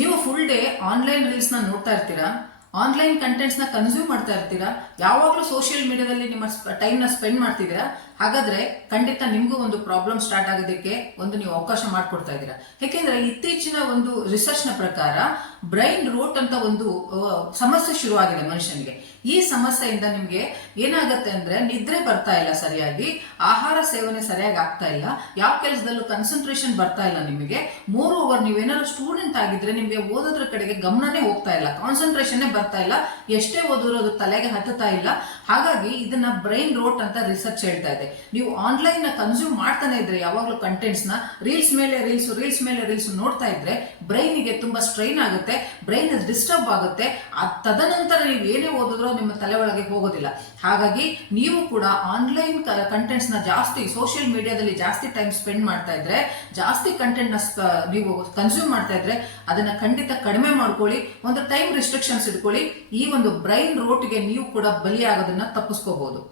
ನೀವು full day online ರೀಲ್ಸ್ನ ನೋಡ್ತಾ ಇರ್ತೀರಾ, ಆನ್ಲೈನ್ ಕಂಟೆಂಟ್ಸ್ನ ಕನ್ಸ್ಯೂಮ್ ಮಾಡ್ತಾ ಇರ್ತೀರಾ, ಯಾವಾಗಲೂ ಸೋಷಿಯಲ್ ಮೀಡಿಯಾದಲ್ಲಿ ನಿಮ್ಮ ಟೈಮ್ನ ಸ್ಪೆಂಡ್ ಮಾಡ್ತಿದ್ದೀರಾ. ಹಾಗಾದ್ರೆ ಖಂಡಿತ ನಿಮಗೂ ಒಂದು ಪ್ರಾಬ್ಲಮ್ ಸ್ಟಾರ್ಟ್ ಆಗೋದಕ್ಕೆ ನೀವು ಅವಕಾಶ ಮಾಡಿಕೊಡ್ತಾ ಇದ್ದೀರಾ. ಯಾಕೆಂದ್ರೆ ಇತ್ತೀಚಿನ ಒಂದು ರಿಸರ್ಚ್ನ ಪ್ರಕಾರ ಬ್ರೈನ್ ರೋಟ್ ಅಂತ ಒಂದು ಸಮಸ್ಯೆ ಶುರುವಾಗಿದೆ ಮನುಷ್ಯನಿಗೆ. ಈ ಸಮಸ್ಯೆಯಿಂದ ನಿಮ್ಗೆ ಏನಾಗುತ್ತೆ ಅಂದ್ರೆ ನಿದ್ರೆ ಬರ್ತಾ ಇಲ್ಲ ಸರಿಯಾಗಿ, ಆಹಾರ ಸೇವನೆ ಸರಿಯಾಗಿ ಆಗ್ತಾ ಇಲ್ಲ, ಯಾವ ಕೆಲಸದಲ್ಲೂ ಕಾನ್ಸಂಟ್ರೇಷನ್ ಬರ್ತಾ ಇಲ್ಲ ನಿಮಗೆ. ಮೋರ್ ಓವರ್ ನೀವೇನಾದ್ರು ಸ್ಟೂಡೆಂಟ್ ಆಗಿದ್ರೆ ನಿಮ್ಗೆ ಓದೋದ್ರ ಕಡೆಗೆ ಗಮನನೇ ಹೋಗ್ತಾ ಇಲ್ಲ, ಕಾನ್ಸಂಟ್ರೇಷನ್ ಬರ್ತಾ ಇಲ್ಲ, ಎಷ್ಟೇ ಓದಿದ್ರು ಅದು ತಲೆಗೆ ಹತ್ತುತ್ತಾ ಇಲ್ಲ. ಹಾಗಾಗಿ ಇದನ್ನ ಬ್ರೈನ್ ರೋಟ್ ಅಂತ ರಿಸರ್ಚ್ ಹೇಳ್ತಾ ಇದೆ. ನೀವು ಆನ್ಲೈನ್ ನ ಕನ್ಸ್ಯೂಮ್ ಮಾಡ್ತಾನೆ ಇದ್ರೆ ಯಾವಾಗಲೂ ಕಂಟೆಂಟ್ಸ್ ನ ರೀಲ್ಸ್ ಮೇಲೆ ರೀಲ್ಸ್ ನೋಡ್ತಾ ಇದ್ರೆ ಬ್ರೈನ್ಗೆ ತುಂಬಾ ಸ್ಟ್ರೈನ್ ಆಗುತ್ತೆ, ಬ್ರೈನ್ ಡಿಸ್ಟರ್ಬ್ ಆಗುತ್ತೆ. ತದನಂತರ ನೀವು ಏನೇ ಓದಿದ್ರೋ ನಿಮ್ಮ ತಲೆ ಒಳಗೆ ಹೋಗೋದಿಲ್ಲ. ಹಾಗಾಗಿ ನೀವು ಕೂಡ ಆನ್ಲೈನ್ ಕಂಟೆಂಟ್ಸ್ ನ ಜಾಸ್ತಿ ಸೋಷಿಯಲ್ ಮೀಡಿಯಾದಲ್ಲಿ ಜಾಸ್ತಿ ಟೈಮ್ ಸ್ಪೆಂಡ್ ಮಾಡ್ತಾ ಇದ್ರೆ, ಜಾಸ್ತಿ ಕಂಟೆಂಟ್ ನ ನೀವು ಕನ್ಸ್ಯೂಮ್ ಮಾಡ್ತಾ ಇದ್ರೆ ಅದನ್ನ ಖಂಡಿತ ಕಡಿಮೆ ಮಾಡ್ಕೊಳ್ಳಿ. ಒಂದು ಟೈಮ್ ರಿಸ್ಟ್ರಿಕ್ಷನ್ಸ್ ಇಟ್ಕೊಳ್ಳಿ. ಈ ಒಂದು ಬ್ರೈನ್ ರೋಟ್ಗೆ ನೀವು ಕೂಡ ಬಲಿಯಾಗೋದನ್ನ ತಪ್ಪಿಸ್ಕೋಬಹುದು.